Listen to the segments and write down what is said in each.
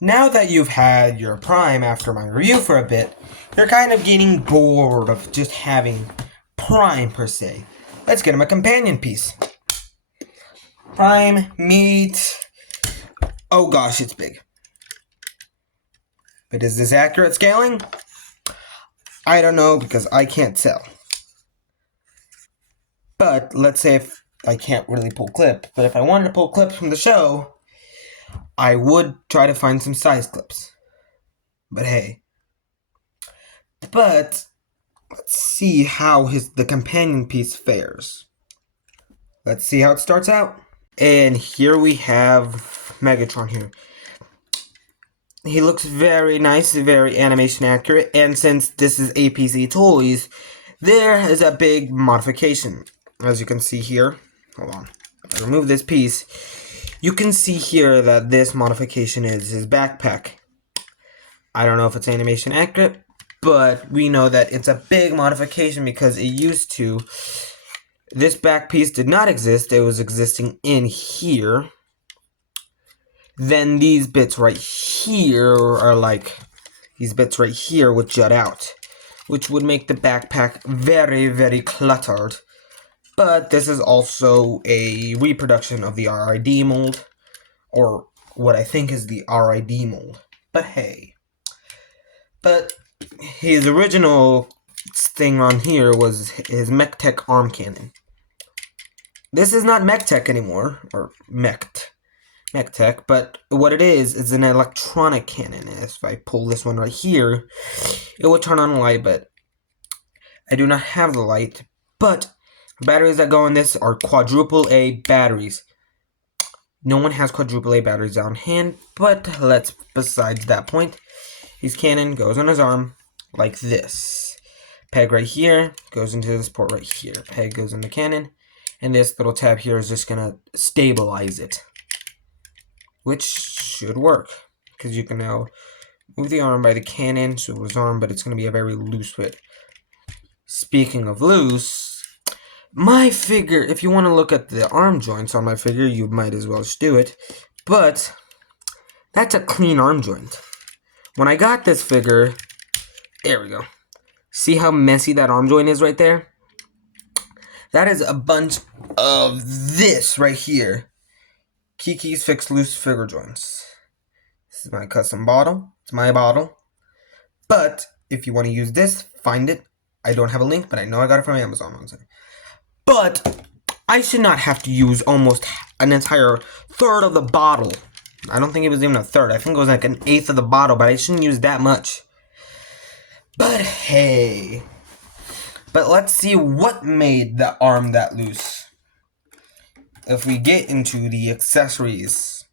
Now that you've had your Prime after my review for a bit, you're kind of getting bored of just having Prime per se. Let's get him a companion piece. Prime meet... Oh gosh, it's big. But is this accurate scaling? I don't know because I can't tell. But let's say if I can't really pull clips, but if I wanted to pull clips from the show, I would try to find some size clips. But hey. But let's see how the companion piece fares. Let's see how it starts out. And here we have Megatron here. He looks very nice, very animation accurate, and since this is APC Toys, there is a big modification. As you can see here, hold on, if I remove this piece, you can see here that this modification is his backpack. I don't know if it's animation accurate, but we know that it's a big modification because it used to, this back piece did not exist, it was existing in here. Then these bits right here are like, these bits right here would jut out, which would make the backpack very, very cluttered. But this is also a reproduction of the RID mold, or what I think is the RID mold. But hey. But his original thing on here was his MechTech arm cannon. This is not MechTech anymore, or MechTech, but what it is an electronic cannon. If I pull this one right here, it will turn on a light, but I do not have the light. But the batteries that go in this are quadruple A batteries. No one has quadruple A batteries on hand, but besides that point, his cannon goes on his arm like this. Peg right here goes into this port right here. Peg goes in the cannon, and this little tab here is just gonna stabilize it, which should work because you can now move the arm by the cannon to his arm, but it's gonna be a very loose fit. Speaking of loose, my figure, if you want to look at the arm joints on my figure, you might as well just do it, but that's a clean arm joint. When I got this figure, there we go. See how messy that arm joint is right there? That is a bunch of this right here. Kiki's Fix Loose Figure Joints. This is my custom bottle. It's my bottle. But if you want to use this, find it. I don't have a link, but I know I got it from Amazon. But I should not have to use almost an entire third of the bottle. I don't think it was even a third. I think it was like an eighth of the bottle, but I shouldn't use that much. But hey. But let's see what made the arm that loose. If we get into the accessories.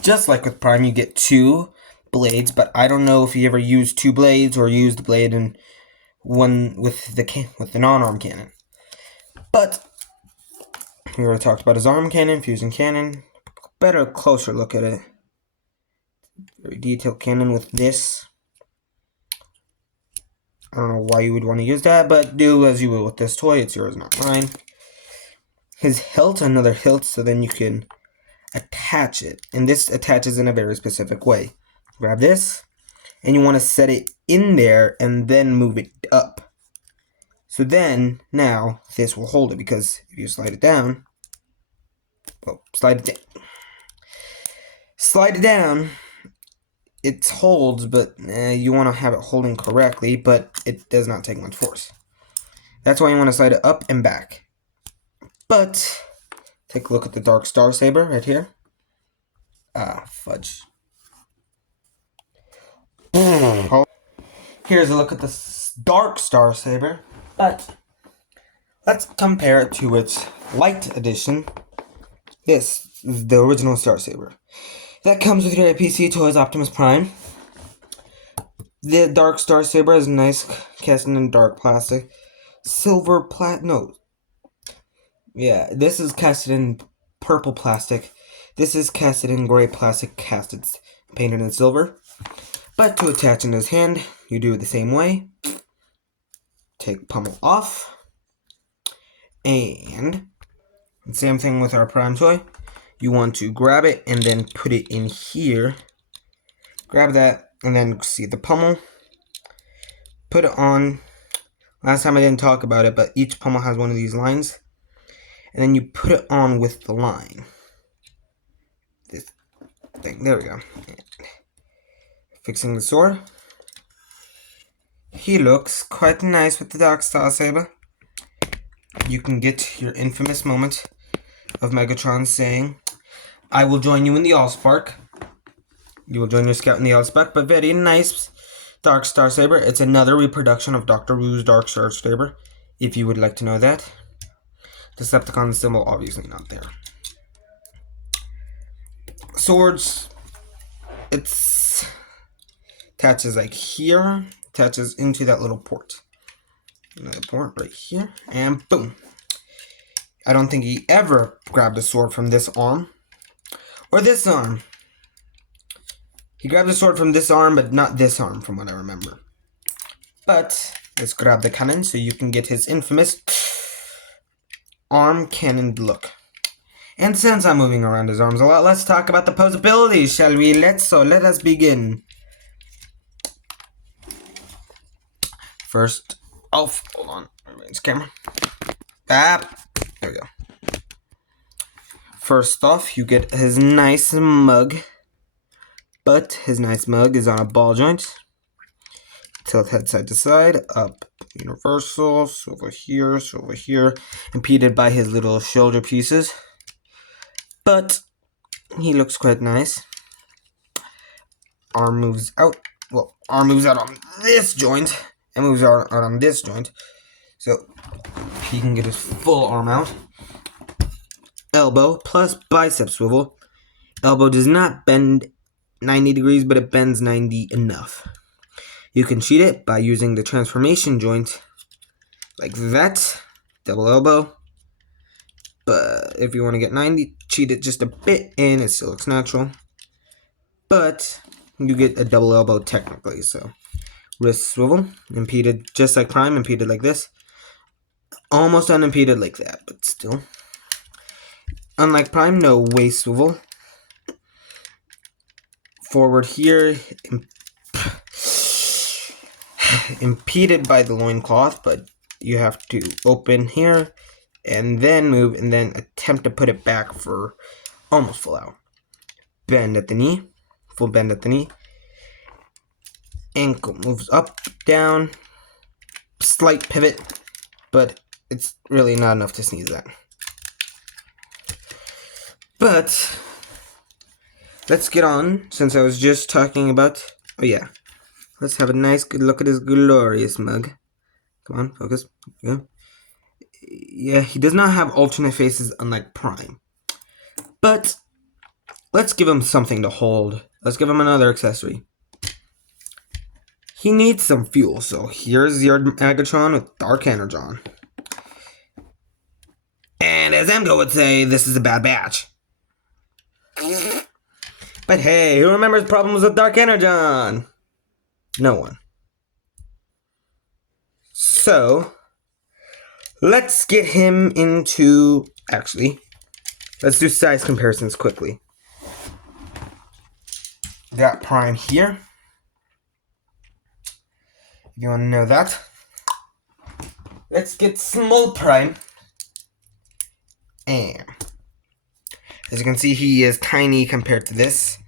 Just like with Prime, you get two blades, but I don't know if you ever used two blades or used the blade in one with the non-arm cannon. But we already talked about his arm cannon, fusion cannon. Better closer look at it. Very detailed cannon with this. I don't know why you would want to use that, but do as you will with this toy. It's yours, not mine. His hilt, another hilt, so then you can attach it. And this attaches in a very specific way. Grab this, and you want to set it in there and then move it up. So then, now, this will hold it, because if you slide it down, well, slide it down, it holds, but you want to have it holding correctly, but it does not take much force. That's why you want to slide it up and back. But take a look at the Dark Star Saber right here. Ah, fudge. Here's a look at the Dark Star Saber, but let's compare it to its light edition. This is the original Star Saber. That comes with your APC Toys Optimus Prime. The Dark Star Saber is nice, cast in dark plastic. Silver no. Yeah, this is casted in purple plastic. This is casted in gray plastic, painted in silver. But to attach in his hand, you do it the same way. Take pommel off. And same thing with our Prime toy. you want to grab it and then put it in here. Grab that and then see the pommel. Put it on. Last time I didn't talk about it, but each pommel has one of these lines. And then you put it on with the line. This thing. There we go. Fixing the sword. He looks quite nice with the Dark Star Saber. You can get your infamous moment of Megatron saying, "I will join you in the Allspark." You will join your scout in the Allspark, but very nice Dark Star Saber. It's another reproduction of Dr. Wu's Dark Star Saber, if you would like to know that. Decepticon symbol obviously not there. Swords, it's attaches like here, attaches into that little port. Another port right here, and boom. I don't think he ever grabbed a sword from this arm or this arm. He grabbed the sword from this arm, but not this arm, from what I remember. But let's grab the cannon so you can get his infamous arm cannon look. And since I'm moving around his arms a lot, let's talk about the posabilities, shall we? Let us begin. First off, hold on, everybody's camera. There we go. First off, you get his nice mug. But his nice mug is on a ball joint. Tilt head side to side, up, universal, so over here, impeded by his little shoulder pieces. But he looks quite nice. Arm moves out. Well, arm moves out on this joint and moves out on this joint. So he can get his full arm out. Elbow plus bicep swivel. Elbow does not bend 90 degrees, but it bends 90 enough. You can cheat it by using the transformation joint like that, double elbow. But if you want to get 90, cheat it just a bit and it still looks natural. But you get a double elbow technically, so wrist swivel, impeded just like Prime, impeded like this. Almost unimpeded like that, but still. Unlike Prime, no waist swivel. Forward here, impeded by the loincloth, but you have to open here and then move and then attempt to put it back for almost full out. Bend at the knee, full bend at the knee. Ankle moves up, down, slight pivot, but it's really not enough to sneeze at. But let's get on, since I was just talking about, oh yeah, let's have a nice good look at his glorious mug. Come on, focus. There you go. Yeah, he does not have alternate faces unlike Prime. But let's give him something to hold. Let's give him another accessory. He needs some fuel, so here's your Megatron with Dark Energon. And as Emgo would say, this is a bad batch. But hey, who remembers problems with Dark Energon? No one. So, let's get him into... Actually, let's do size comparisons quickly. Got Prime here. If you want to know that. Let's get Small Prime. And as you can see, he is tiny compared to this.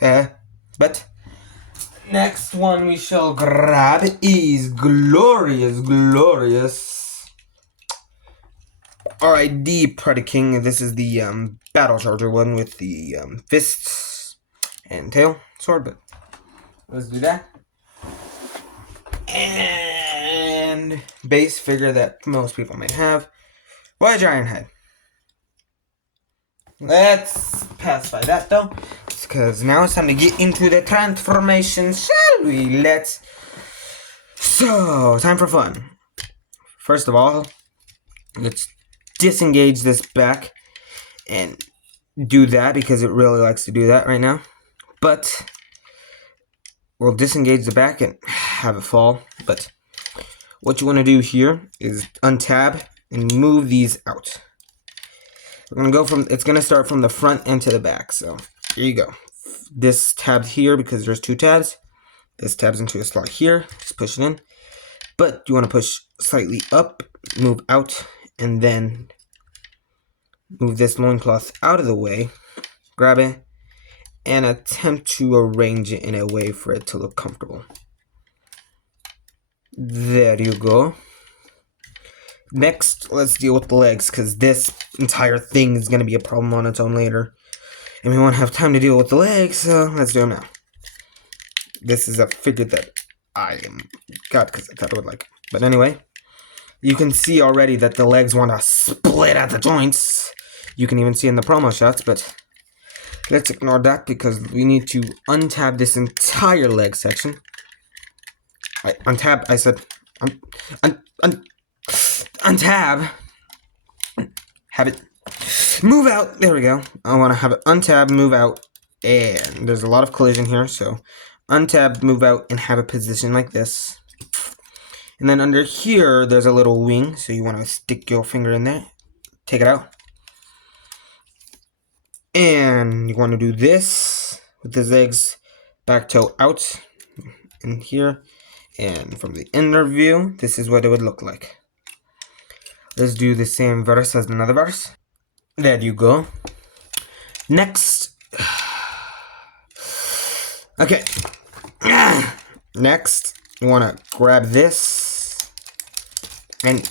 But next one we shall grab is glorious RID Predaking. This is the Battle Charger one with the fists and tail sword, but let's do that. And base figure that most people might have. Why Giant Head? Let's pass by that though, because now it's time to get into the transformation, shall we? So, time for fun. First of all, let's disengage this back and do that because it really likes to do that right now. But we'll disengage the back and have it fall. But what you want to do here is untab and move these out. It's gonna start from the front and to the back. So here you go. This tab here, because there's 2 tabs. This tab's into a slot here. Just push it in. But you want to push slightly up, move out, and then move this loincloth out of the way. Grab it, and attempt to arrange it in a way for it to look comfortable. There you go. Next, let's deal with the legs, because this entire thing is going to be a problem on its own later. And we won't have time to deal with the legs, so let's do them now. This is a figure that I got because I thought I would like. But anyway, you can see already that the legs want to split at the joints. You can even see in the promo shots, but let's ignore that because we need to untab this entire leg section. Untab, I said, untab. Have it move out. There we go. I want to have it untab, move out, and there's a lot of collision here, so untab, move out, and have a position like this. And then under here, there's a little wing, so you want to stick your finger in there, take it out. And you want to do this with the legs, back toe out in here. And from the inner view, this is what it would look like. Let's do the same verse as another verse. There you go. Next. Okay. Next, you want to grab this. And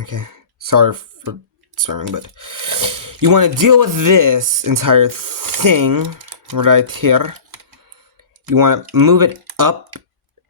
okay. Sorry for swearing, but you want to deal with this entire thing right here. You want to move it up.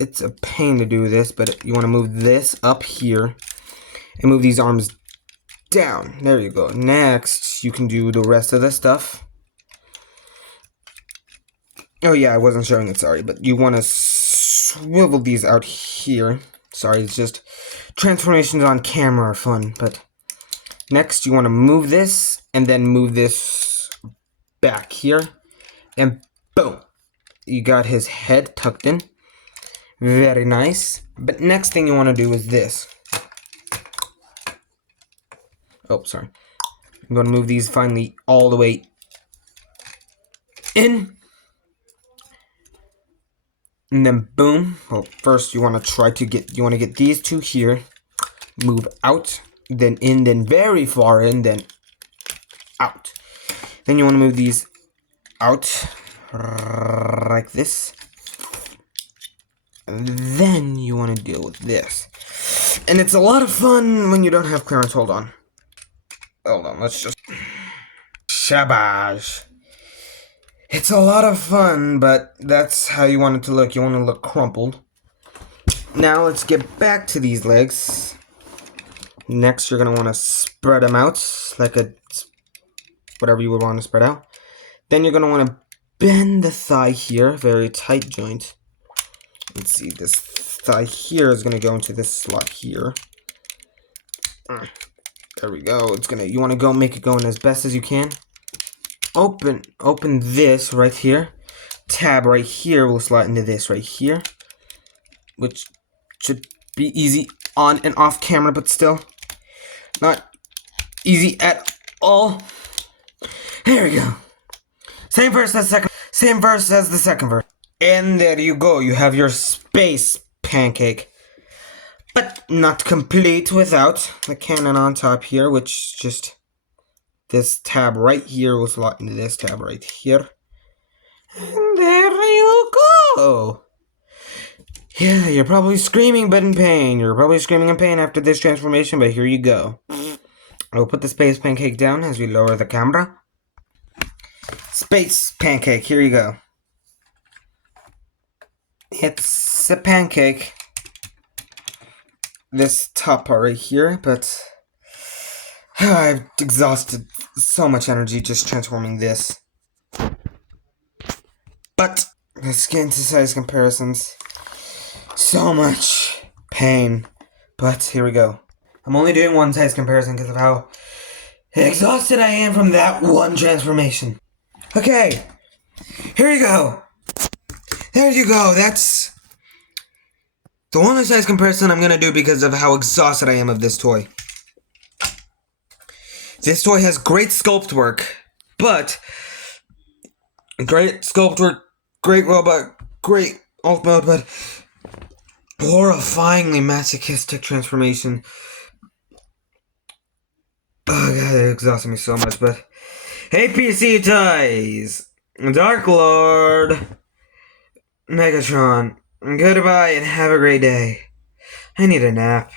It's a pain to do this, but you want to move this up here and move these arms down. There you go. Next, you can do the rest of the stuff. Oh yeah, I wasn't showing it, sorry, but you want to swivel these out here. Sorry, it's just transformations on camera are fun, but next you want to move this and then move this back here and boom. You got his head tucked in. Very nice. But next thing you want to do is this. Oh, sorry. I'm going to move these finally all the way in. And then boom. Well, first you want to get these two here. Move out, then in, then very far in, then out. Then you want to move these out like this. And then you want to deal with this. And it's a lot of fun when you don't have clearance. Hold on, let's just... Shabash. It's a lot of fun, but that's how you want it to look. You want it to look crumpled. Now let's get back to these legs. Next, you're going to want to spread them out like whatever you would want to spread out. Then you're going to want to bend the thigh here, very tight joint. Let's see, this thigh here is going to go into this slot here. There we go. You want to make it go in as best as you can. Open this right here. Tab right here will slot into this right here, which should be easy on and off camera, but still not easy at all. There we go. Same verse as the second verse. And there you go. You have your space pancake. But not complete without the cannon on top here, which just this tab right here will slot into this tab right here. And there you go. Yeah, you're probably screaming but in pain. You're probably screaming in pain after this transformation, but here you go. I will put the space pancake down as we lower the camera. Space pancake, here you go. It's a pancake. This top part right here, but I've exhausted so much energy just transforming this. But let's get into size comparisons. So much pain. But here we go. I'm only doing one size comparison because of how exhausted I am from that one transformation. Okay, here you go. There you go. That's the only size comparison I'm going to do because of how exhausted I am of this toy. This toy has great sculpt work, but great sculpt work, great robot, great alt mode, but horrifyingly masochistic transformation. Oh god, it exhausted me so much, but APC toys! Dark Lord! Megatron, goodbye and have a great day. I need a nap.